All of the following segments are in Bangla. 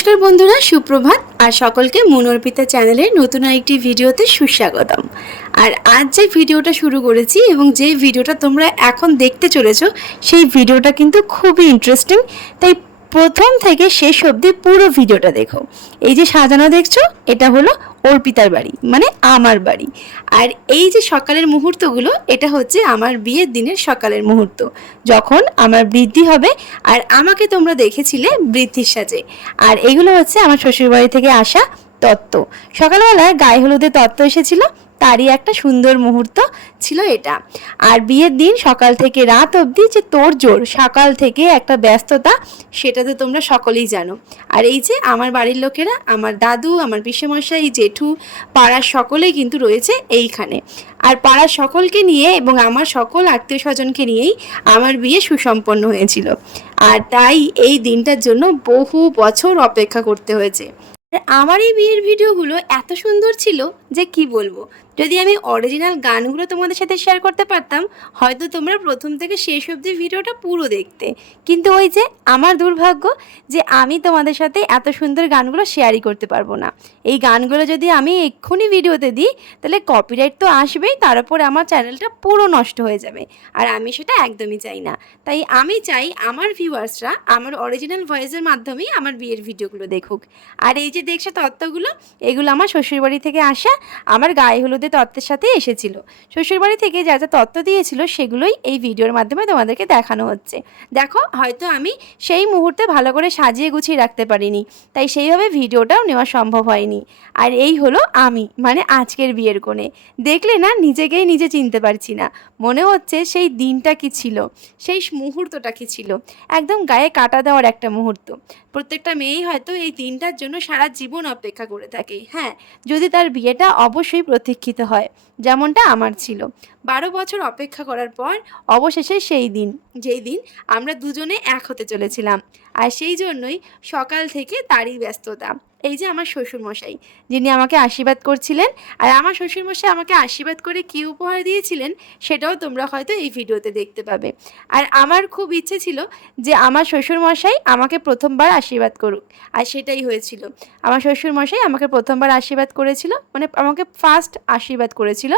নমস্কার বন্ধুরা, সুপ্রভাত, আর সকলকে মনোর্পিতা চ্যানেলের নতুন আরেকটি ভিডিওতে সুস্বাগতম। আর আজ যে ভিডিওটা শুরু করেছি এবং যে ভিডিওটা তোমরা এখন দেখতে চলেছ, সেই ভিডিওটা কিন্তু খুবই ইন্টারেস্টিং তাই প্রথম থেকে শেষ অবধি পুরো ভিডিওটা দেখো। এই যে সাজানো দেখছ, এটা হলো অর্পিতার বাড়ি মানে আমার বাড়ি। আর এই যে সকালের মুহূর্তগুলো, এটা হচ্ছে আমার বিয়ের দিনের সকালের মুহূর্ত, যখন আমার বৃদ্ধি হবে আর আমাকে তোমরা দেখেছিলে বৃদ্ধির সাজে। আর এগুলো হচ্ছে আমার শ্বশুরবাড়ি থেকে আসা তত্ত্ব। সকালবেলায় গায়ে হলুদের তত্ত্ব এসেছিল তারই একটা সুন্দর মুহূর্ত ছিল এটা। আর বিয়ের দিন সকাল থেকে রাত অবধি যে তোর জোর, সকাল থেকে একটা ব্যস্ততা, সেটা তো তোমরা সকলেই জানো। আর এই যে আমার বাড়ির লোকেরা, আমার দাদু, আমার পিসেমশাই, জেঠু, পাড়ার সকলেই কিন্তু রয়েছে এইখানে। আর পাড়ার সকলকে নিয়ে এবং আমার সকল আত্মীয় স্বজনকে নিয়েই আমার বিয়ে সুসম্পন্ন হয়েছিল। আর তাই এই দিনটার জন্য বহু বছর অপেক্ষা করতে হয়েছে। আমার এই বিয়ের ভিডিওগুলো এত সুন্দর ছিল যে কি বলব? যদি আমি অরিজিনাল গানগুলো তোমাদের সাথে শেয়ার করতে পারতাম, হয়তো তোমরা প্রথম থেকে শেষ অবধি ভিডিওটা পুরো দেখতে। কিন্তু ওই যে আমার দুর্ভাগ্য যে আমি তোমাদের সাথে এত সুন্দর গানগুলো শেয়ারই করতে পারব না। এই গানগুলো যদি আমি এক্ষুনি ভিডিওতে দিই, তাহলে কপিরাইট তো আসবেই, তার উপর আমার চ্যানেলটা পুরো নষ্ট হয়ে যাবে। আর আমি সেটা একদমই চাই না। তাই আমি চাই আমার ভিউয়ার্সরা আমার অরিজিনাল ভয়েসের মাধ্যমেই আমার বিয়ের ভিডিওগুলো দেখুক। আর এই যে দেখছ তত্ত্বগুলো, এগুলো আমার শ্বশুরবাড়ি থেকে আসা, আমার গায়ে হলুদের তত্ত্বের সাথে এসেছিল। শ্বশুরবাড়ি থেকে যা যা তত্ত্ব দিয়েছিল সেগুলোই এই ভিডিওর মাধ্যমে তোমাদেরকে দেখানো হচ্ছে। দেখো, হয়তো আমি সেই মুহূর্তে ভালো করে সাজিয়ে গুছিয়ে রাখতে পারিনি, তাই সেইভাবে ভিডিওটাও নেওয়া সম্ভব হয়নি। আর এই হলো আমি মানে আজকের বিয়ের কোণে। দেখলে না, নিজেকেই নিজে চিনতে পারছি না। মনে হচ্ছে সেই দিনটা কি ছিল, সেই মুহূর্তটা কি ছিল। একদম গায়ে কাটা দেওয়ার একটা মুহূর্ত। প্রত্যেকটা মেয়েই হয়তো এই দিনটার জন্য সারা জীবন অপেক্ষা করে থাকে। হ্যাঁ যদি তার বিয়েটা অবশ্যই প্রতীক্ষিত হয়, যেমনটা আমার ছিল। বারো বছর অপেক্ষা করার পর, অবশেষে সেই দিন, যেই দিন আমরা দুজনে এক হতে চলেছিলাম। আর সেই জন্যই সকাল থেকে তারই ব্যস্ততা। এই যে আমার শ্বশুরমশাই, যিনি আমাকে আশীর্বাদ করছিলেন আর আমার শ্বশুরমশাই আমাকে আশীর্বাদ করে কী উপহার দিয়েছিলেন, সেটাও তোমরা হয়তো এই ভিডিওতে দেখতে পাবে। আর আমার খুব ইচ্ছে ছিল যে আমার শ্বশুরমশাই আমাকে প্রথমবার আশীর্বাদ করুক, আর সেটাই হয়েছিল। আমার শ্বশুরমশাই আমাকে প্রথমবার আশীর্বাদ করেছিল মানে আমাকে ফার্স্ট আশীর্বাদ করেছিল,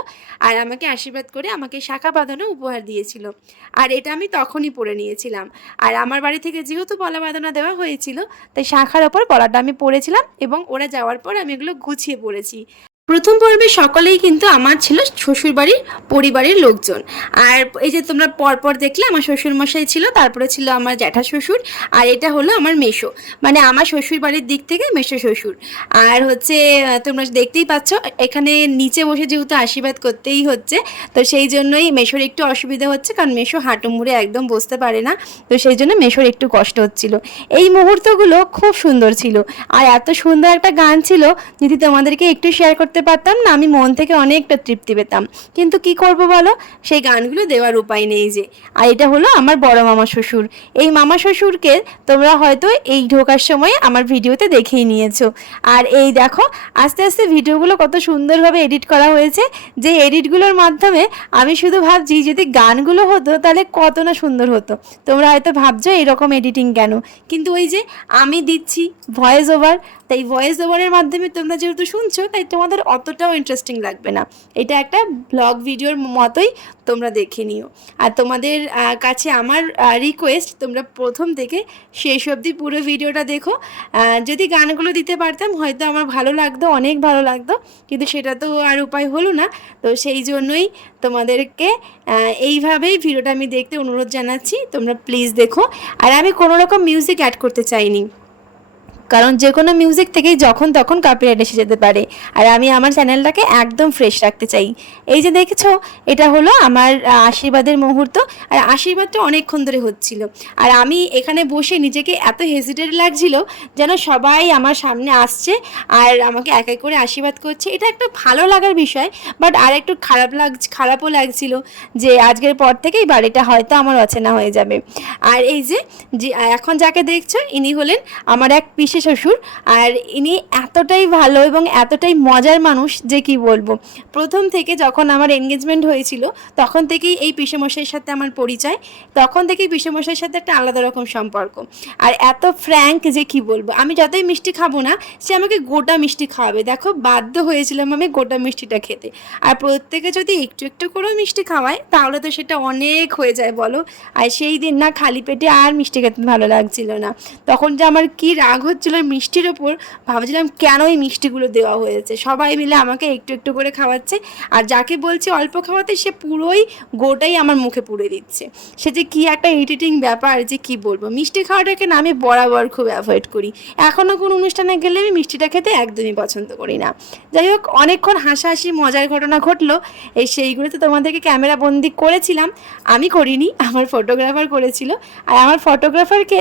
আর আমাকে আশীর্বাদ করে আমাকে শাখা বাঁধানো উপহার দিয়েছিল। আর এটা আমি তখনই পরে নিয়েছিলাম। আর আমার বাড়ি থেকে যেহেতু পলা বাঁধানো দেওয়া হয়েছিল, তাই শাখার ওপর পলাটা আমি পরেছিলাম এবং ওরা যাওয়ার পর আমি এগুলো গুছিয়ে পড়েছি। প্রথম পর্বে সকলেই কিন্তু আমার ছিল শ্বশুরবাড়ির পরিবারের লোকজন। আর এই যে তোমরা পরপর দেখলে আমার শ্বশুরমশাই ছিল, তারপরে ছিল আমার জ্যাঠা শ্বশুর, আর এটা হলো আমার মেশো মানে আমার শ্বশুর বাড়ির দিক থেকে মেশো শ্বশুর। আর হচ্ছে তোমরা দেখতেই পাচ্ছ, এখানে নিচে বসে যেহেতু আশীর্বাদ করতেই হচ্ছে, তো সেই জন্যই মেশোর একটু অসুবিধা হচ্ছে, কারণ মেশো হাঁটু মুড়ে একদম বসতে পারে না, তো সেই জন্য মেশোর একটু কষ্ট হচ্ছিল। এই মুহূর্তগুলো খুব সুন্দর ছিল। আর এত সুন্দর একটা গান ছিল, যদি তোমাদেরকে একটু শেয়ার করতে পারতাম না, আমি মন থেকে অনেকটা তৃপ্তি পেতাম। কিন্তু কি করব বলো? সেই গানগুলো দেওয়ার উপায় নেই যে। আর এটা হলো আমার বড় মামা শ্বশুর। এই মামা শ্বশুরকে তোমরা হয়তো এই ঢোকার সময় আমার ভিডিওতে দেখেই নিয়েছো। আর এই দেখো, আস্তে আস্তে ভিডিওগুলো কত সুন্দরভাবে এডিট করা হয়েছে যে এডিটগুলোর মাধ্যমে আমি শুধু ভাবছি, যদি গানগুলো হতো তাহলে কত না সুন্দর হতো। তোমরা হয়তো ভাবছ এরকম এডিটিং কেন? কিন্তু ওই যে আমি দিচ্ছি ভয়েস ওভার তাই ভয়েস ওভারের মাধ্যমে তোমরা যেহেতু শুনছো, তাই তোমাদের অতটাও ইন্টারেস্টিং লাগবে না। এটা একটা ব্লগ ভিডিওর মতোই তোমরা দেখে নিও। আর তোমাদের কাছে আমার রিকোয়েস্ট তোমরা প্রথম থেকে শেষ অবধি পুরো ভিডিওটা দেখো। যদি গানগুলো দিতে পারতাম, হয়তো আমার ভালো লাগতো, অনেক ভালো লাগতো, কিন্তু সেটা তো আর উপায় হলো না। তো সেই জন্যই তোমাদেরকে এইভাবেই ভিডিওটা আমি দেখতে অনুরোধ জানাচ্ছি, তোমরা প্লিজ দেখো। আর আমি কোনো রকম মিউজিক অ্যাড করতে চাইনি। কারণ যে কোনো মিউজিক থেকেই যখন তখন কপিরাইট এসে যেতে পারে। আর আমি আমার চ্যানেলটাকে একদম ফ্রেশ রাখতে চাই। এই যে দেখেছ, এটা হলো আমার আশীর্বাদের মুহূর্ত। আর আশীর্বাদটা অনেকক্ষণ ধরে হচ্ছিল। আর আমি এখানে বসে নিজেকে এত হেজিটেট লাগছিল যেন সবাই আমার সামনে আসছে আর আমাকে এক এক করে আশীর্বাদ করছে। এটা একটা ভালো লাগার বিষয় বাট আর একটু খারাপ লাগ, খারাপও লাগছিল যে আজকের পর থেকেই বাড়িটা হয়তো আমার অচেনা হয়ে যাবে। আর এই যে এখন যাকে দেখছ, ইনি হলেন আমার এক পিসে শ্বশুর আর ইনি এতটাই ভালো এবং এতটাই মজার মানুষ যে কি বলব। প্রথম থেকে যখন আমার এনগেজমেন্ট হয়েছিল, তখন থেকেই এই পিসেমশাইয়ের সাথে আমার পরিচয়, তখন থেকেই পিসেমশাইয়ের সাথে একটা আলাদা রকম সম্পর্ক। আর এত ফ্র্যাঙ্ক যে কি বলব, আমি যতই মিষ্টি খাব না, সে আমাকে গোটা মিষ্টি খাওয়াবে। দেখো, বাধ্য হয়েছিলাম আমি গোটা মিষ্টিটা খেতে। আর প্রত্যেকে যদি একটু একটু করেও মিষ্টি খাওয়ায়, তাহলে তো সেটা অনেক হয়ে যায় বলো। আর সেই দিন না খালি পেটে আর মিষ্টি খেতে ভালো লাগছিল না। তখন যে আমার কি রাগ হচ্ছিল ওই মিষ্টির ওপর, ভাবছিলাম কেন এই মিষ্টিগুলো দেওয়া হয়েছে। সবাই মিলে আমাকে একটু একটু করে খাওয়াচ্ছে, আর যাকে বলছি অল্প খাওয়াতে সে পুরোই গোটাই আমার মুখে পুড়ে দিচ্ছে। সে যে কী একটা ইরিটেটিং ব্যাপার যে কি বলব? মিষ্টি খাওয়াটাকে না আমি বরাবর খুব অ্যাভয়েড করি। এখনও কোনো অনুষ্ঠানে গেলে আমি মিষ্টিটা খেতে একদমই পছন্দ করি না। যাই হোক, অনেকক্ষণ হাসাহাসি, মজার ঘটনা ঘটলো। এই সেইগুলো তো তোমাদেরকে ক্যামেরা বন্দি করেছিলাম। আমি করিনি, আমার ফটোগ্রাফার করেছিল। আর আমার ফটোগ্রাফারকে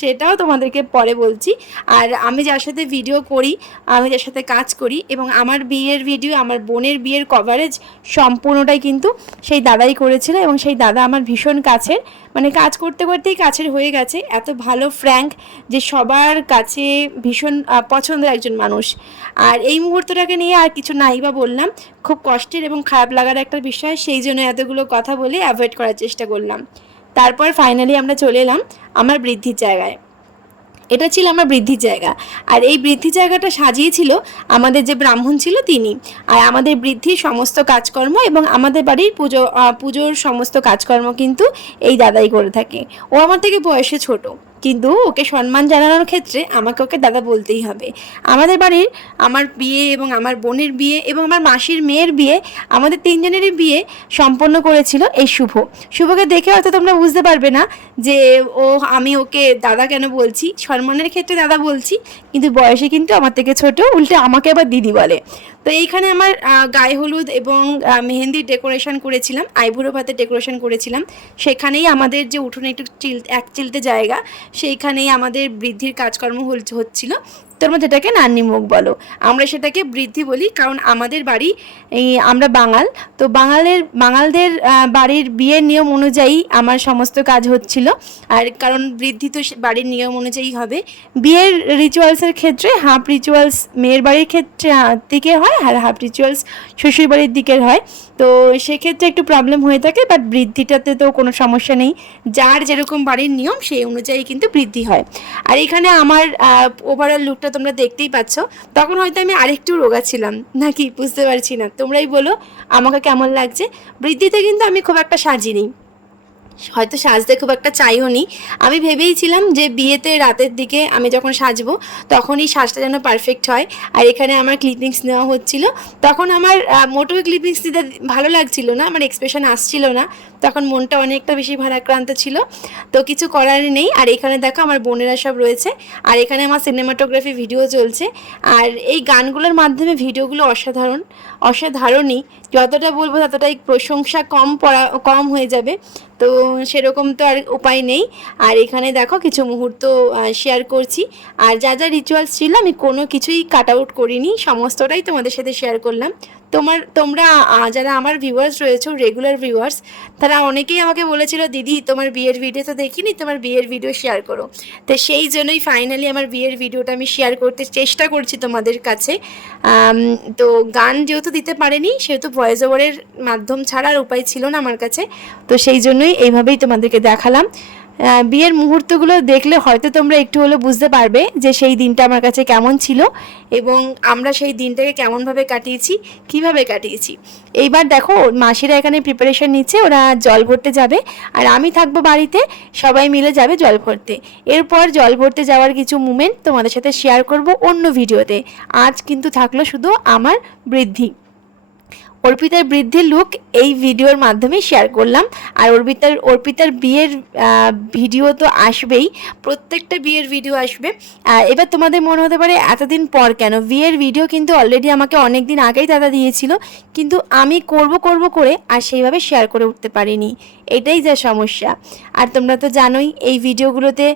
সেটাও তোমাদেরকে পরে বলছি। আর আমি যার সাথে ভিডিও করি, আমি যার সাথে কাজ করি এবং আমার বিয়ের ভিডিও আমার বোনের বিয়ের কভারেজ সম্পূর্ণটাই কিন্তু সেই দাদাই করেছিল এবং সেই দাদা আমার ভীষণ কাছের। মানে কাজ করতে করতেই কাছের হয়ে গেছে। এত ভালো ফ্র্যাঙ্ক যে সবার কাছে ভীষণ পছন্দের একজন মানুষ। আর এই মুহূর্তটাকে নিয়ে আর কিছু নাই বা বললাম। খুব কষ্টের এবং খারাপ লাগার একটা বিষয়, সেই জন্য এতগুলো কথা বলে অ্যাভয়েড করার চেষ্টা করলাম। তারপর ফাইনালি আমরা চলে এলাম আমার বৃদ্ধির জায়গায়। এটা ছিল আমার বৃদ্ধির জায়গা। আর এই বৃদ্ধি জায়গাটা সাজিয়েছিল আমাদের যে ব্রাহ্মণ ছিল তিনি। আর আমাদের বৃদ্ধির সমস্ত কাজকর্ম এবং আমাদের বাড়ির পুজো পুজোর সমস্ত কাজকর্ম কিন্তু এই দাদাই করে থাকে। ও আমার থেকে বয়সে ছোট। কিন্তু ওকে সম্মান জানানোর ক্ষেত্রে আমাকে ওকে দাদা বলতেই হবে। আমাদের বাড়ির আমার বিয়ে এবং আমার বোনের বিয়ে এবং আমার মাসির মেয়ের বিয়ে আমাদের তিনজনেরই বিয়ে সম্পন্ন করেছিল এই শুভ। শুভকে দেখে হয়তো তোমরা বুঝতে পারবে না যে ও, আমি ওকে দাদা কেন বলছি? সম্মানের ক্ষেত্রে দাদা বলছি, কিন্তু বয়সে কিন্তু আমার থেকে ছোট, উল্টে আমাকে আবার দিদি বলে। তো এইখানে আমার গায়ে হলুদ এবং মেহেন্দির ডেকোরেশন করেছিলাম, আইবুড়ো ভাতে ডেকোরেশন করেছিলাম। সেখানেই আমাদের যে উঠোনে একটু চিল, এক চিলতে জায়গা সেইখানেই আমাদের বৃদ্ধির কাজকর্ম হচ্ছিল। তোর মধ্যে এটাকে নান্নি মুখ বলো। আমরা সেটাকে বৃদ্ধি বলি, কারণ আমাদের বাড়ি আমরা বাঙাল। তো বাঙালের, বাঙালদের বাড়ির বিয়ের নিয়ম অনুযায়ী আমার সমস্ত কাজ হচ্ছিল। আর কারণ বৃদ্ধি তো বাড়ির নিয়ম অনুযায়ী হবে। বিয়ের রিচুয়ালসের ক্ষেত্রে হাফ রিচুয়ালস মেয়ের বাড়ির ক্ষেত্রে দিকে হয় আর হাফ রিচুয়ালস শ্বশুর বাড়ির দিকের হয়। তো সেক্ষেত্রে একটু প্রবলেম হয়ে থাকে বাট বৃদ্ধিটাতে তো কোনো সমস্যা নেই। যার যেরকম বাড়ির নিয়ম, সেই অনুযায়ী কিন্তু বৃদ্ধি হয়। আর এখানে আমার ওভারঅল লুকটা তোমরা দেখতেই পাচ্ছ। তখন হয়তো আমি আরেকটু রোগা ছিলাম, নাকি? বুঝতে পারছি না। তোমরাই বলো, আমাকে কেমন লাগছে? বৃদ্ধিতে কিন্তু আমি খুব একটা সাজিনি। হয়তো সাজতে খুব একটা চাইও নি। আমি ভেবেইছিলাম যে বিয়েতে রাতের দিকে আমি যখন সাজবো, তখনই সাজটা যেন পারফেক্ট হয়। আর এখানে আমার ক্লিপিংস নেওয়া হচ্ছিল। তখন আমার মোটেও ক্লিপিংস দিতে ভালো লাগছিল না, আমার এক্সপ্রেশন আসছিল না। তখন মনটা অনেকটা বেশি ভারাক্রান্ত ছিল। তো কিছু করার নেই। আর এখানে দেখো আমার বোনেরা সব রয়েছে। আর এখানে আমার সিনেমাটোগ্রাফি ভিডিও চলছে। আর এই গানগুলোর মাধ্যমে ভিডিওগুলো অসাধারণ, অসাধারণই। যতটা বলব ততটাই প্রশংসা কম পড়া, কম হয়ে যাবে। তো সেরকম তো আর উপায় নেই। আর এখানে দেখো কিছু মুহূর্ত শেয়ার করছি। আর যা যা রিচুয়ালস ছিল, আমি কোনো কিছুই কাট আউট করিনি। সমস্তটাই তোমাদের সাথে শেয়ার করলাম। তোমার, তোমরা যারা আমার ভিউয়ার্স রয়েছে রেগুলার ভিউয়ার্স তারা অনেকেই আমাকে বলেছিল, দিদি, তোমার বিয়ের ভিডিও তো দেখিনি, তোমার বিয়ের ভিডিও শেয়ার করো। তো সেই জন্যই ফাইনালি আমার বিয়ের ভিডিওটা আমি শেয়ার করতে চেষ্টা করছি তোমাদের কাছে। তো গান যেহেতু দিতে পারেনি, সেহেতু ভয়েস ওভারের মাধ্যম ছাড়া আর উপায় ছিল না আমার কাছে। তো সেই জন্যই এইভাবেই তোমাদেরকে দেখালাম। বিয়ের মুহূর্তগুলো দেখলে হয়তো তোমরা একটু হলেও বুঝতে পারবে যে সেই দিনটা আমার কাছে কেমন ছিল এবং আমরা সেই দিনটাকে কেমনভাবে কাটিয়েছি, কীভাবে কাটিয়েছি। এইবার দেখো, মাসিরা এখানে প্রিপারেশন নিচ্ছে, ওরা জল ভরতে যাবে আর আমি থাকব বাড়িতে, সবাই মিলে যাবে জল ভরতে। এরপর জল ভরতে যাওয়ার কিছু মুমেন্ট তোমাদের সাথে শেয়ার করব অন্য ভিডিওতে আজ কিন্তু থাকল শুধু আমার বৃদ্ধি। অর্পিতার বৃদ্ধির লুক এই ভিডিওর মাধ্যমে শেয়ার করলাম। আর অর্পিতার অর্পিতার বিয়ের ভিডিও তো আসবেই, প্রত্যেকটা বিয়ের ভিডিও আসবে। এবার তোমাদের মনে হতে পারে এতদিন পর কেন? বিয়ের ভিডিও কিন্তু অলরেডি আমাকে অনেক দিন আগেই দাদা দিয়েছিল, কিন্তু আমি করব করব করে আর সেইভাবে শেয়ার করে উঠতে পারিনি। এটাই যা সমস্যা। আর তোমরা তো জানোই, এই ভিডিওগুলোতে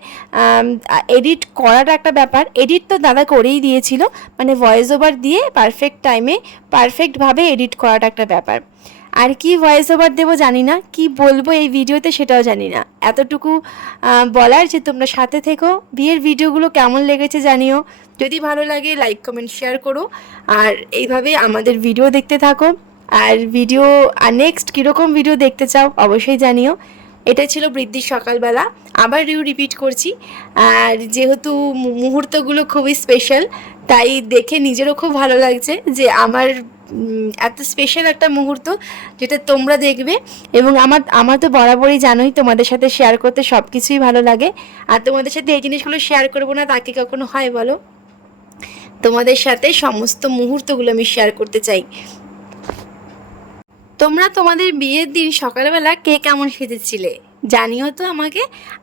এডিট করাটা একটা ব্যাপার। এডিট তো দাদা করেই দিয়েছিল মানে ভয়েস ওভার দিয়ে পারফেক্ট টাইমে পারফেক্টভাবে এডিট করাটা একটা ব্যাপার। আর কি ভয়েস ওভার দেবো জানি না, কি বলব এই ভিডিওতে সেটাও জানি না। এতটুকু বলার যে তোমরা সাথে থেকো, বিয়ের ভিডিওগুলো কেমন লেগেছে জানিও। যদি ভালো লাগে লাইক কমেন্ট শেয়ার করো। আর এইভাবে আমাদের ভিডিও দেখতে থাকো। আর ভিডিও আর নেক্সট কীরকম ভিডিও দেখতে চাও, অবশ্যই জানিও। এটা ছিল বৃদ্ধির সকালবেলা। আবার রিউ রিপিট করছি। আর যেহেতু মুহূর্তগুলো খুবই স্পেশাল তাই দেখে নিজেরও খুব ভালো লাগছে যে আমার এত স্পেশাল একটা মুহূর্ত যেটা তোমরা দেখবে এবং আমার আমার তো বরাবরই জানোই তোমাদের সাথে শেয়ার করতে সব কিছুই ভালো লাগে। আর তোমাদের সাথে এই জিনিসগুলো শেয়ার করব না, তাকে কখনো হয় বলো? তোমাদের সাথে সমস্ত মুহূর্তগুলো আমি শেয়ার করতে চাই। তোমরা তোমাদের বিয়ের দিন সকালবেলা কে কেমন সেজেছিলে? জানিও তো আমাকে,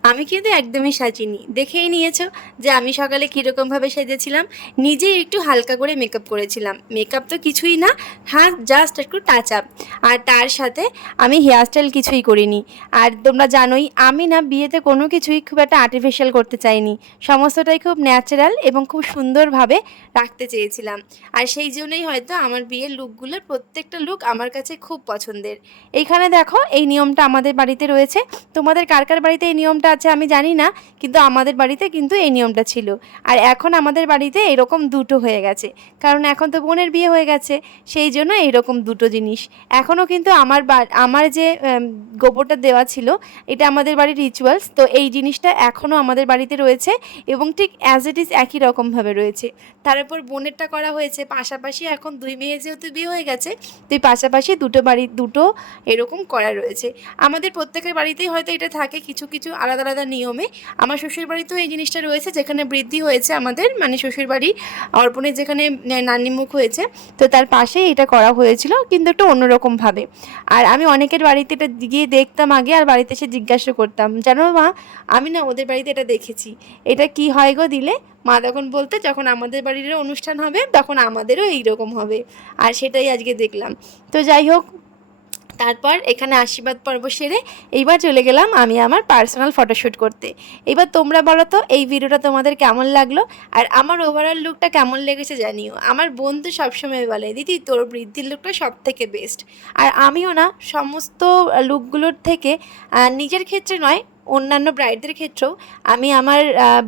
আমি কিন্তু একদমই সাজিনি। দেখেই নিয়েছো যে আমি সকালে কীরকমভাবে সেজেছিলাম। নিজেই একটু হালকা করে মেকআপ করেছিলাম। মেকআপ তো কিছুই না হ্যাঁ জাস্ট একটু টাচ আপ আর তার সাথে আমি হেয়ারস্টাইল কিছুই করিনি। আর তোমরা জানোই, আমি না বিয়েতে কোনো কিছুই খুব একটা আর্টিফিশিয়াল করতে চাইনি। সমস্তটাই খুব ন্যাচারাল এবং খুব সুন্দরভাবে রাখতে চেয়েছিলাম। আর সেই জন্যই হয়তো আমার বিয়ের লুকগুলোর প্রত্যেকটা লুক আমার কাছে খুব পছন্দের। এইখানে দেখো, এই নিয়মটা আমাদের বাড়িতে রয়েছে। তোমাদের কার কার বাড়িতে এই নিয়মটা আছে আমি জানি না, কিন্তু আমাদের বাড়িতে কিন্তু এই নিয়মটা ছিল। আর এখন আমাদের বাড়িতে এরকম দুটো হয়ে গেছে। কারণ এখন তো বোনের বিয়ে হয়ে গেছে, সেই জন্য এইরকম দুটো জিনিস। এখনও কিন্তু আমার আমার যে গোবরটা দেওয়া ছিল, এটা আমাদের বাড়ির রিচুয়ালস তো এই জিনিসটা এখনও আমাদের বাড়িতে রয়েছে এবং ঠিক অ্যাজ ইট ইজ একই রকমভাবে রয়েছে। তার উপর বোনেরটা করা হয়েছে, পাশাপাশি এখন দুই মেয়ে যেহেতু বিয়ে হয়ে গেছে, তো পাশাপাশি দুটো বাড়ি, দুটো এরকম করা রয়েছে। আমাদের প্রত্যেকের বাড়িতেই হয়তো এটা থাকে কিছু কিছু আলাদা আলাদা নিয়মে। আমার শ্বশুর বাড়িতেও এই জিনিসটা রয়েছে, যেখানে বৃদ্ধি হয়েছে আমাদের মানে শ্বশুর বাড়ি অর্পণের যেখানে নান্নিমুখ হয়েছে, তো তার পাশেই এটা করা হয়েছিল, কিন্তু একটু অন্যরকমভাবে। আর আমি অনেকের বাড়িতে এটা গিয়ে দেখতাম আগে, আর বাড়িতে এসে জিজ্ঞাসা করতাম, জানো মা, আমি না ওদের বাড়িতে এটা দেখেছি। এটা কি হয় গো দিলে? মা তখন বলতে, যখন আমাদের বাড়ির অনুষ্ঠান হবে, তখন আমাদেরও এইরকম হবে। আর সেটাই আজকে দেখলাম। তো যাই হোক তারপর এখানে আশীর্বাদ পর্ব সেরে এইবার চলে গেলাম আমি আমার পার্সোনাল ফটোশ্যুট করতে। এবার তোমরা বলো তো, এই ভিডিওটা তোমাদের কেমন লাগল? আর আমার ওভারঅল লুকটা কেমন লেগেছে জানিও। আমার বন্ধু সবসময় বলে, দিদি, তোর বৃদ্ধির লুকটা সব থেকে বেস্ট আর আমিও না, সমস্ত লুকগুলোর থেকে নিজের ক্ষেত্রে নয়, অন্যান্য ব্রাইডদের ক্ষেত্রেও আমি আমার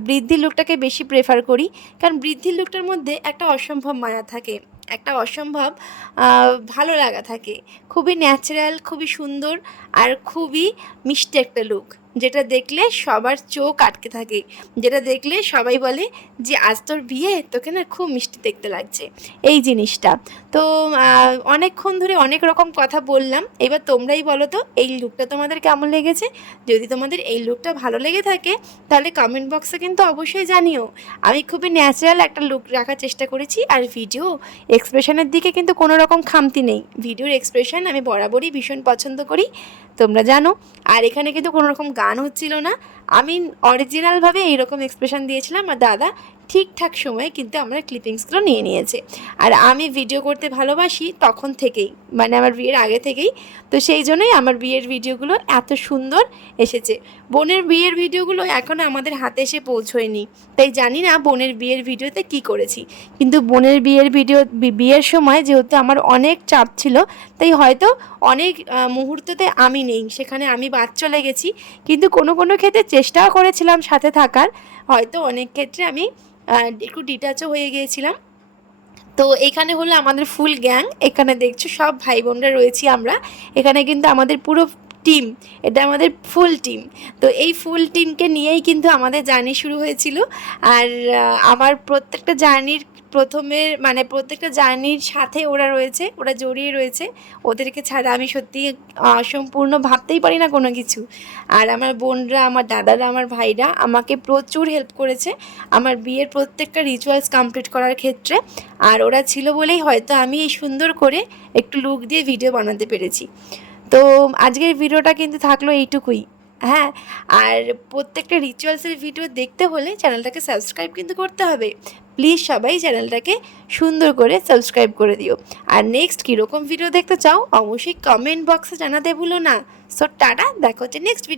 বৃদ্ধির লুকটাকে বেশি প্রেফার করি। কারণ বৃদ্ধির লুকটার মধ্যে একটা অসম্ভব মায়া থাকে। একটা অসম্ভব ভালো লাগা থাকে। খুবই ন্যাচারাল খুবই সুন্দর আর খুবই মিষ্টি একটা লুক যেটা দেখলে সবার চোখ আটকে থাকে। যেটা দেখলে সবাই বলে যে, আজ তোর বিয়ে, তোকে না খুব মিষ্টি দেখতে লাগছে। এই জিনিসটা। তো অনেকক্ষণ ধরে অনেক রকম কথা বললাম। এবার তোমরাই বলো তো, এই লুকটা তোমাদের কেমন লেগেছে? যদি তোমাদের এই লুকটা ভালো লেগে থাকে, তাহলে কমেন্ট বক্সে কিন্তু অবশ্যই জানিও। আমি খুবই ন্যাচারাল একটা লুক রাখার চেষ্টা করেছি, আর ভিডিও এক্সপ্রেশনের দিকে কিন্তু কোনো রকম খামতি নেই। ভিডিওর এক্সপ্রেশন আমি বরাবরই ভীষণ পছন্দ করি, তোমরা জানো। আর এখানে কিন্তু কোনো রকম গান হচ্ছিল না। আমি অরিজিনালভাবে এইরকম এক্সপ্রেশন দিয়েছিলাম, আর দাদা ঠিকঠাক সময়ে কিন্তু আমরা ক্লিপিংসগুলো নিয়ে নিয়েছে। আর আমি ভিডিও করতে ভালোবাসি তখন থেকেই মানে আমার বিয়ের আগে থেকেই। তো সেই জন্যই আমার বিয়ের ভিডিওগুলো এত সুন্দর এসেছে। বোনের বিয়ের ভিডিওগুলো এখনও আমাদের হাতে এসে পৌঁছয়নি। তাই জানি না বোনের বিয়ের ভিডিওতে কি করেছি। কিন্তু বোনের বিয়ের ভিডিও বিয়ের সময় যেহেতু আমার অনেক চাপ ছিল, তাই হয়তো অনেক মুহূর্ততে আমি নেই। সেখানে আমি বাদ চলে গেছি। কিন্তু কোনো কোনো ক্ষেত্রে চেষ্টাও করেছিলাম সাথে থাকার। হয়তো অনেক ক্ষেত্রে আমি একটু ডিটাচও হয়ে গিয়েছিলাম। তো এখানে হলো আমাদের ফুল গ্যাং এখানে দেখছ সব ভাই বোনরা রয়েছি আমরা। এখানে কিন্তু আমাদের পুরো টিম, এটা আমাদের ফুল টিম। তো এই ফুল টিমকে নিয়েই কিন্তু আমাদের জার্নি শুরু হয়েছিল। আর আমার প্রত্যেকটা জার্নির প্রথমের মানে প্রত্যেকটা জার্নির সাথে ওরা রয়েছে, ওরা জড়িয়ে রয়েছে। ওদেরকে ছাড়া আমি সত্যি অসম্পূর্ণ ভাবতেই পারি না কোনো কিছু। আর আমার বোনরা, আমার দাদারা, আমার ভাইরা আমাকে প্রচুর হেল্প করেছে। আমার বিয়ের প্রত্যেকটা রিচুয়ালস কমপ্লিট করার ক্ষেত্রে। আর ওরা ছিল বলেই হয়তো আমি এই সুন্দর করে একটু লুক দিয়ে ভিডিও বানাতে পেরেছি। তো আজকের ভিডিওটা কিন্তু থাকল এইটুকুই। হ্যাঁ আর প্রত্যেকটা রিচুয়ালসের ভিডিও দেখতে হলে চ্যানেলটাকে সাবস্ক্রাইব কিন্তু করতে হবে। প্লিজ সবাই চ্যানেলটাকে সুন্দর করে সাবস্ক্রাইব করে দিও। আর নেক্সট কীরকম ভিডিও দেখতে চাও, অবশ্যই কমেন্ট বক্সে জানাতে ভুলো না। সো টাটা, দেখো হচ্ছে নেক্সট ভিডিও